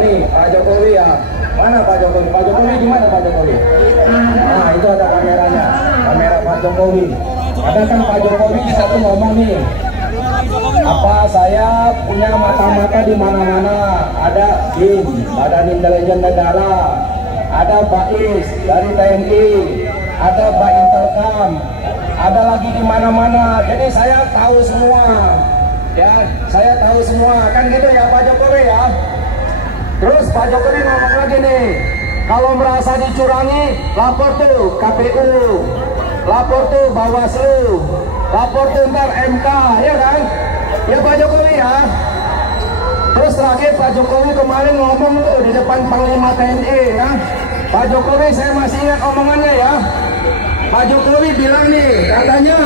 nih Pak Jokowi ya. Mana Pak Jokowi? Pak Jokowi di mana Pak Jokowi? Nah itu ada kameranya, kamera Pak Jokowi. Ada kan Pak Jokowi di satu ngomong nih. Apa saya punya mata-mata di mana-mana. Ada BIN, Badan Intelijen Negara. Ada BAIS dari TNI. Ada Baintelkam. Ada lagi di mana-mana. Jadi saya tahu semua. Ya, saya tahu semua. Kan gitu ya Pak Jokowi ya. Terus Pak Jokowi ngomong lagi nih, kalau merasa dicurangi, lapor tuh KPU, lapor tuh Bawaslu, lapor tuh ntar MK, ya kan? Ya Pak Jokowi ya. Terus terakhir Pak Jokowi kemarin ngomong tuh di depan Panglima TNI ya. Pak Jokowi saya masih ingat omongannya ya. Pak Jokowi bilang nih, katanya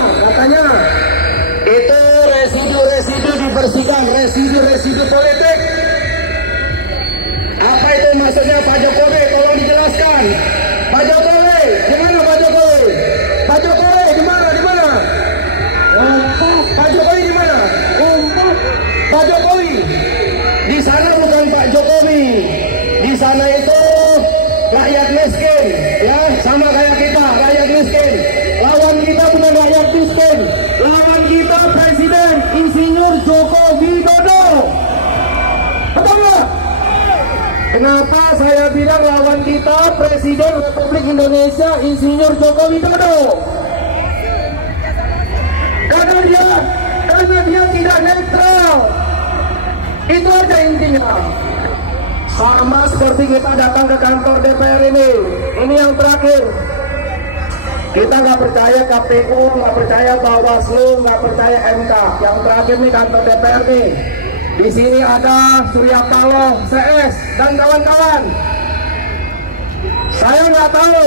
itu residu dibersihkan, residu politik. Apa itu maksudnya Pak Jokowi? Tolong dijelaskan. Pak Jokowi, gimana Pak Jokowi? Pak Jokowi gimana? Pak Jokowi gimana? Pak Jokowi di sana bukan Pak Jokowi. Di sana itu rakyat miskin, ya sama kayak kita, rakyat miskin. Lawan kita bukan rakyat miskin, lawan kita Presiden Insinyur Joko Widodo. Betul nggak? Kenapa saya bilang lawan kita Presiden Republik Indonesia Insinyur Joko Widodo? Karena dia tidak netral. Itu aja intinya. Sama seperti kita datang ke kantor DPR ini yang terakhir. Kita nggak percaya KPU, nggak percaya Bawaslu, nggak percaya MK. Yang terakhir nih kantor DPR nih. Di sini ada Surya Paloh, CS dan kawan-kawan. Saya nggak tahu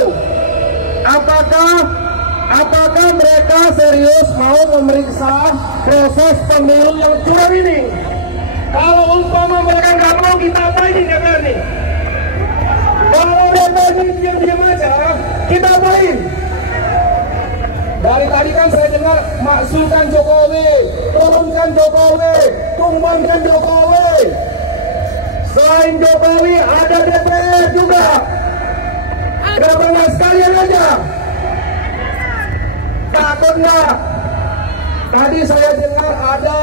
apakah mereka serius mau memeriksa proses pemilu yang curang ini. Kalau umpama mereka nggak mau, kita apain di DPR nih? Kalau DPR ini diam-diam aja, kita apain? Dari tadi kan saya dengar maksulkan Jokowi, turunkan Jokowi, tumbangkan Jokowi. Selain Jokowi ada DPR juga. Kenapa nggak sekalian aja? Takut nggak? Tadi saya dengar ada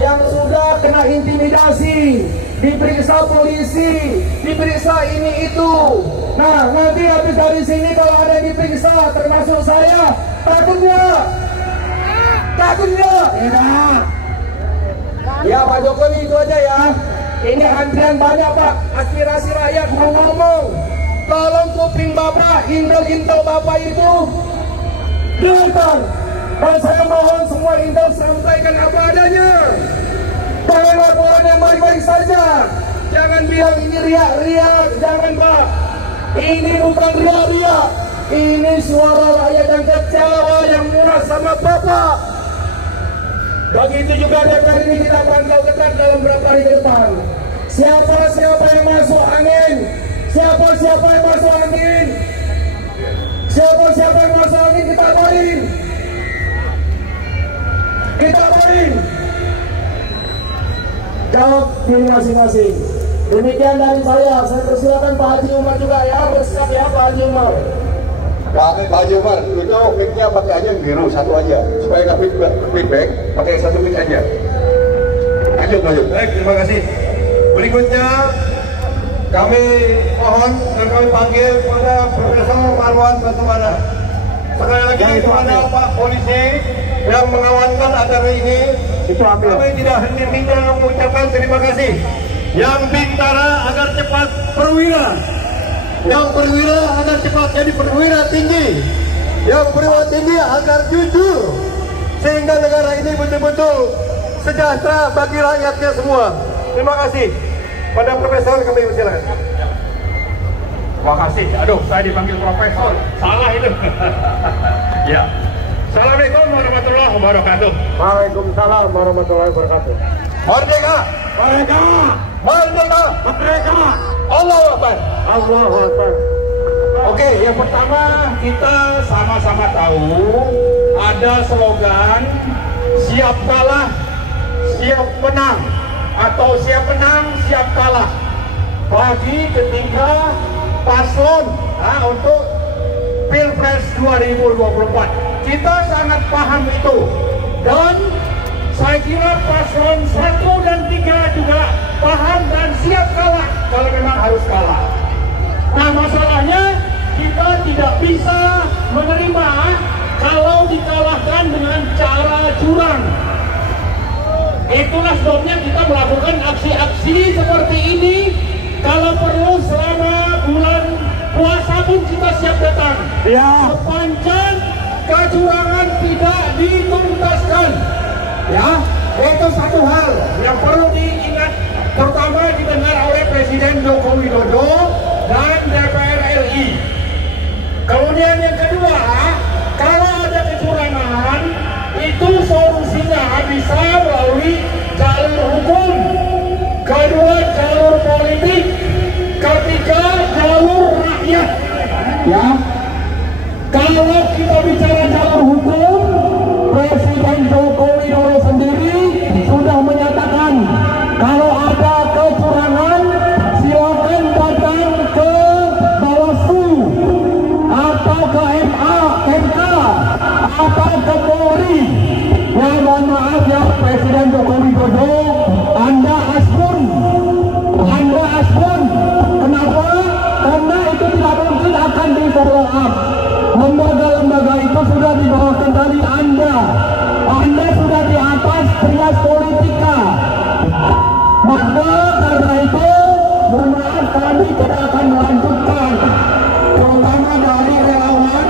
yang sudah kena intimidasi, diperiksa polisi, diperiksa ini itu. Nah, nanti habis dari sini kalau ada yang diperiksa, termasuk saya, takut nggak? Tidak. Ya Pak Jokowi itu aja ya. Ini antrian banyak Pak, aspirasi rakyat mau ngomong. Tolong kuping Bapak, intel Bapak itu dengarkan. Dan saya mohon semua intel sampaikan apa adanya. Jangan laporan yang baik-baik saja. Jangan bilang ini riak-riak. Jangan Pak. Ini bukan riak-riak. Ini suara rakyat yang kecewa, yang murah sama Bapak. Begitu juga DPR ini kita pantau ketat dalam beberapa hari ke depan. Siapa yang masuk angin. Siapa yang masuk angin. Siapa yang masuk angin kita apain. Jawab diri masing-masing. Demikian dari saya persilakan Pak Haji Umar juga ya, bersiap ya Pak Haji Umar. Pak Haji Umar, itu mic-nya pakai aja yang biru, satu aja. Supaya nggak feedback, pakai satu mic aja. Lanjut. Baik, terima kasih. Berikutnya, kami mohon dan kami panggil kepada Profesor Marwan Batubara. Sekali lagi kepada Pak Polisi yang mengawalkan acara ini, kami tidak henti-hentinya mengucapkan terima kasih. Yang bintara agar cepat perwira, yang perwira agar cepat jadi perwira tinggi, yang perwira tinggi agar jujur, sehingga negara ini betul-betul sejahtera bagi rakyatnya semua. Terima kasih. Pada Profesor kami persilakan. Terima kasih. Aduh, saya dipanggil Profesor. Salah itu. Ya. Assalamualaikum warahmatullahi wabarakatuh. Waalaikumsalam warahmatullahi wabarakatuh. Merdeka! Merdeka! Merdeka! Merdeka! Allahu Akbar! Allahu Akbar. Oke, yang pertama kita sama-sama tahu ada slogan siap kalah, siap menang, atau siap menang, siap kalah. Pak lagi ketika paslon untuk Pilpres 2024. Kita sangat paham itu, dan saya kira paslon 1 dan 3 juga paham dan siap kalah kalau memang harus kalah. Nah, masalahnya kita tidak bisa menerima kalau dikalahkan dengan cara curang. Itulah sebabnya kita melakukan aksi-aksi seperti ini. Kalau perlu selama bulan puasa pun kita siap datang. Ya. Sepanjang kecurangan tidak dituntaskan. Ya, itu satu hal yang perlu diingat, terutama didengar oleh Presiden Joko Widodo dan DPR RI. Kemudian yang kedua, kalau ada kecurangan, itu solusinya bisa melalui jalur hukum. Kedua, jalur politik. Ketiga, jalur rakyat. Ya, kalau kita bicara jalur hukum, Presiden Joko Widodo sendiri sudah menyatakan kalau ada kecurangan silakan datang ke Bawaslu atau ke MK atau ke Polri. Ya, mohon maaf ya Presiden Joko Widodo, Anda asbun. Kenapa? Karena itu tidak mungkin akan di follow up. Lembaga-lembaga itu sudah di bawah kendali Anda. Anda sudah di atas trias politika. Maka karena itu, mohon maaf, kami tidak akan melanjutkan, terutama dari relawan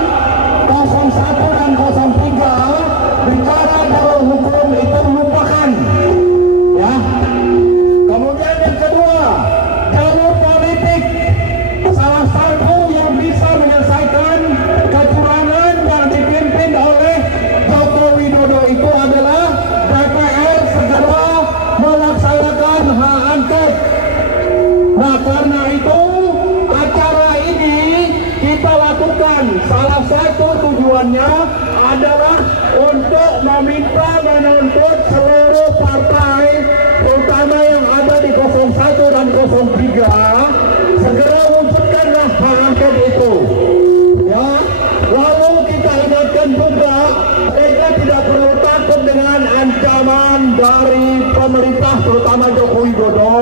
01 dan 03, bicara jalur hukum itu lupakan. Ya. Kemudian yang kedua, jalur politik. Salah satu yang bisa menyelesaikan kecurangan yang dipimpin oleh Joko Widodo itu adalah DPR segera melaksanakan hak angket. Nah, karena itu acara ini kita lakukan. Salah satu tujuannya adalah untuk meminta menuntut seluruh partai, terutama yang ada di 01 dan 03, segera wujudkanlah hak angket itu. Ya, lalu kita ingatkan juga, mereka tidak perlu takut dengan ancaman dari pemerintah, terutama Joko Widodo,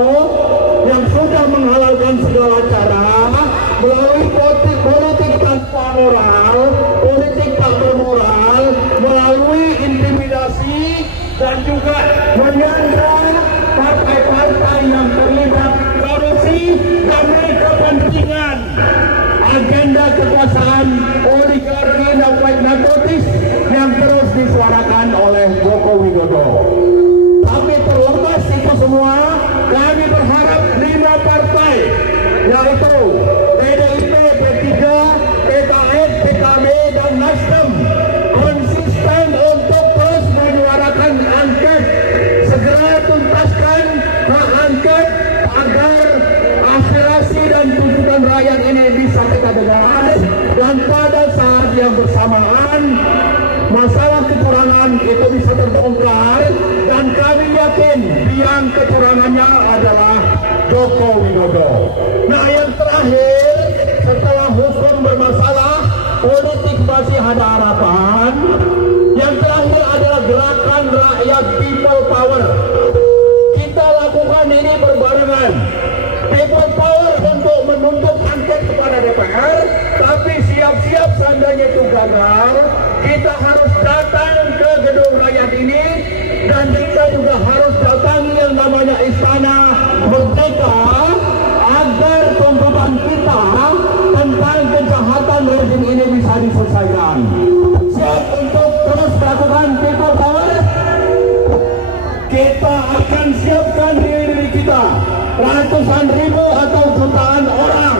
yang sudah menghalalkan segala cara melalui politik tanpa moral, politik tak bermoral, melalui intimidasi dan juga menyandra partai-partai yang terlibat korupsi demi kepentingan agenda kekuasaan oligarki dan white narkotis yang terus disuarakan oleh Joko Widodo. Tapi terlepas itu semua, kami berharap 5 partai, yaitu PDIP, P3, PKS, PKB, dan Nasdem, konsisten untuk terus menyuarakan angket. Segera tuntaskan hak angket agar aspirasi dan tuntutan rakyat ini bisa kita dengar, dan pada saat yang bersamaan masalah kecurangan itu bisa terbongkar, dan kami yakin biang kecurangannya adalah Joko Widodo. Nah, yang terakhir, setelah hukum bermasalah, politik masih ada harapan. Yang terakhir adalah gerakan rakyat people power. Kita lakukan ini berbarengan. People power untuk menuntut angket kepada DPR, tapi siap-siap seandainya itu gagal, kita harus datang ke gedung rakyat ini, dan kita juga harus datang yang namanya Istana Merdeka, agar tuntutan kita tentang kejahatan rezim ini bisa diselesaikan. Siap untuk terus melakukan people power? Kita akan siapkan diri kita, ratusan ribu atau jutaan orang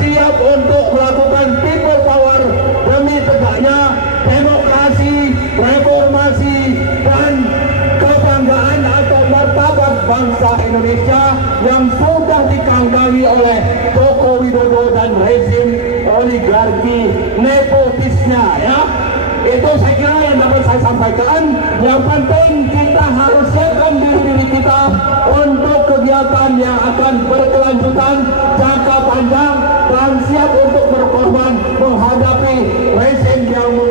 siap untuk melakukan people power demi tegaknya demokrasi, reformasi, dan kebanggaan atau martabat bangsa Indonesia yang sudah dikanggangi oleh Joko Widodo dan rezim oligarki nepotisnya. Ya, itu saya kira yang dapat saya sampaikan. Yang penting kita harus siapkan diri kita untuk kegiatan yang akan berkelanjutan. datang siap untuk berkorban menghadapi rezim yang